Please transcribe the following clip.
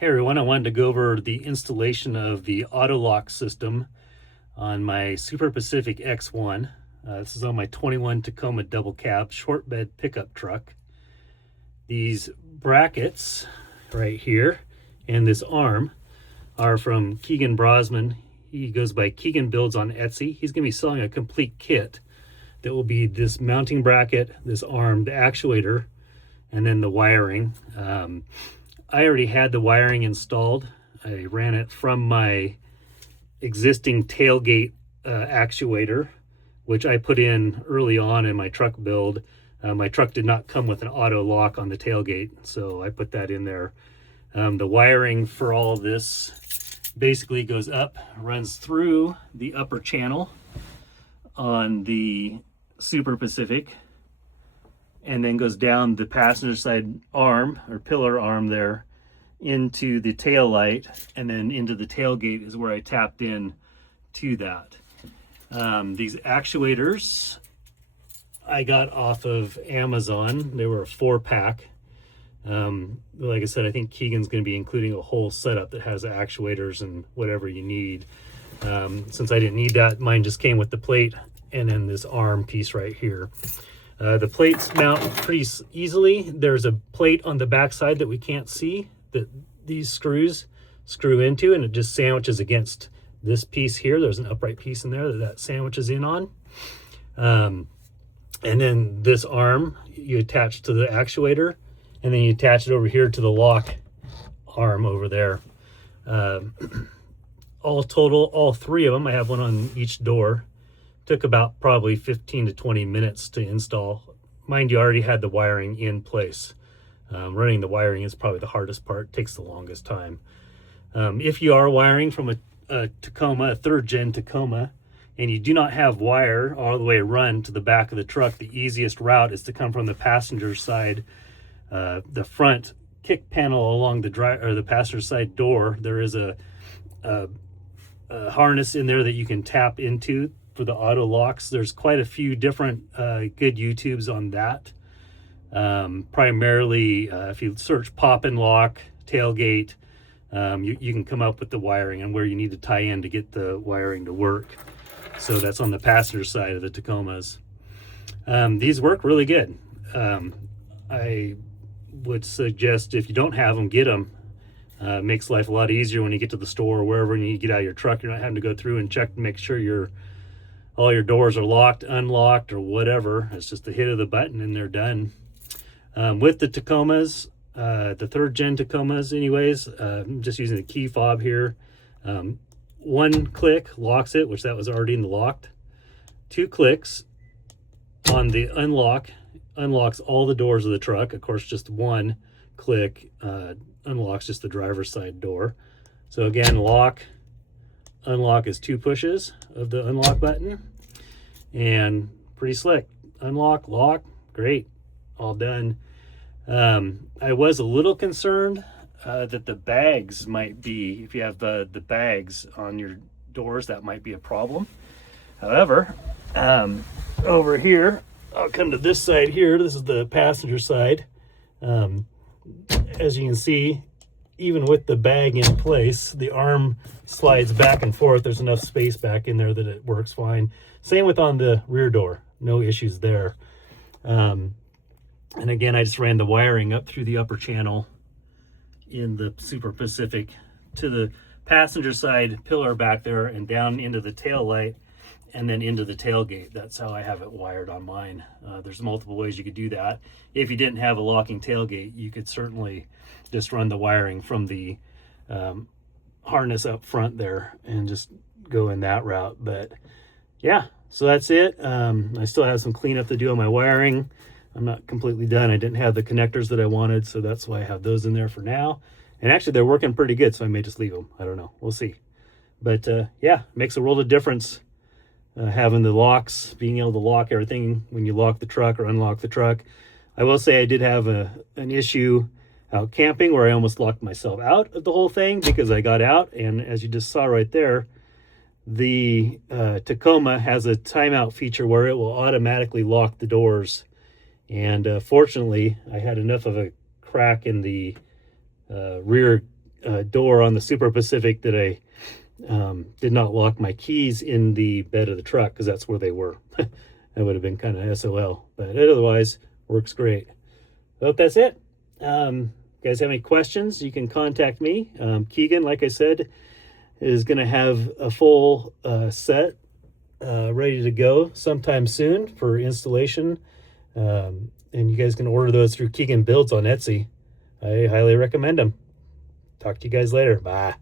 Hey everyone, I wanted to go over the installation of the auto lock system on my Super Pacific X1. This is on my 21 Tacoma double cab short bed pickup truck. These brackets right here and this arm are from Keegan Brosman. He goes by Keegan Builds on Etsy. He's going to be selling a complete kit that will be this mounting bracket, this arm, the actuator, and then the wiring. I already had the wiring installed. I ran it from my existing tailgate actuator, which I put in early on in my truck build. My truck did not come with an auto lock on the tailgate, so I put that in there. The wiring for all of this basically goes up, runs through the upper channel on the Super Pacific, and then goes down the passenger side arm or pillar arm there into the tail light, and then into the tailgate is where I tapped in to that. These actuators I got off of Amazon. They were a 4-pack. Like I said, I think Keegan's going to be including a whole setup that has actuators and whatever you need. Since I didn't need that, mine just came with the plate and then this arm piece right here. The plates mount pretty easily. There's a plate on the back side that we can't see that these screws screw into, and it just sandwiches against this piece here. There's an upright piece in there that sandwiches in on. And then this arm you attach to the actuator, and then you attach it over here to the lock arm over there. All total, all three of them, I have one on each door. Took about probably 15 to 20 minutes to install. Mind you, I already had the wiring in place. Running the wiring is probably the hardest part, takes the longest time. If you are wiring from a Tacoma, a 3rd gen Tacoma, and you do not have wire all the way run to the back of the truck, the easiest route is to come from the passenger side, the front kick panel along the passenger side door. There is a harness in there that you can tap into for the auto locks. There's quite a few different good YouTubes on that. Primarily, if you search pop and lock tailgate, you can come up with the wiring and where you need to tie in to get the wiring to work. So that's on the passenger side of the Tacomas. These work really good. I would suggest if you don't have them, get them. Makes life a lot easier when you get to the store or wherever and you get out of your truck. You're not having to go through and check to make sure all your doors are locked, unlocked, or whatever. It's just the hit of the button and they're done. With the Tacomas, the 3rd gen Tacomas anyways, I'm just using the key fob here. 1 click locks it, which that was already in the locked. 2 clicks on the unlock unlocks all the doors of the truck. Of course, just 1 click unlocks just the driver's side door. So again, unlock is 2 pushes of the unlock button, and pretty slick. Unlock, lock, great, all done. I was a little concerned that the bags might be, if you have the bags on your doors, that might be a problem. However, over here, I'll come to this side here. This is the passenger side. As you can see, even with the bag in place, the arm slides back and forth. There's enough space back in there that it works fine. Same with on the rear door, no issues there. And again, I just ran the wiring up through the upper channel in the Super Pacific to the passenger side pillar back there and down into the tail light and then into the tailgate. That's how I have it wired on mine. There's multiple ways you could do that. If you didn't have a locking tailgate, you could certainly just run the wiring from the harness up front there and just go in that route. But yeah, so that's it. I still have some cleanup to do on my wiring. I'm not completely done. I didn't have the connectors that I wanted, so that's why I have those in there for now. And actually, they're working pretty good, so I may just leave them. I don't know. We'll see. But yeah, makes a world of difference having the locks, being able to lock everything when you lock the truck or unlock the truck. I will say I did have an issue out camping where I almost locked myself out of the whole thing because I got out, and as you just saw right there, the Tacoma has a timeout feature where it will automatically lock the doors. And fortunately, I had enough of a crack in the rear door on the Super Pacific that I did not lock my keys in the bed of the truck because that's where they were. That would have been kind of SOL, but otherwise works great. Well, that's it. You guys have any questions, you can contact me. Keegan, like I said, is going to have a full set ready to go sometime soon for installation. And you guys can order those through Keegan Builds on Etsy. I highly recommend them. Talk to you guys later. Bye.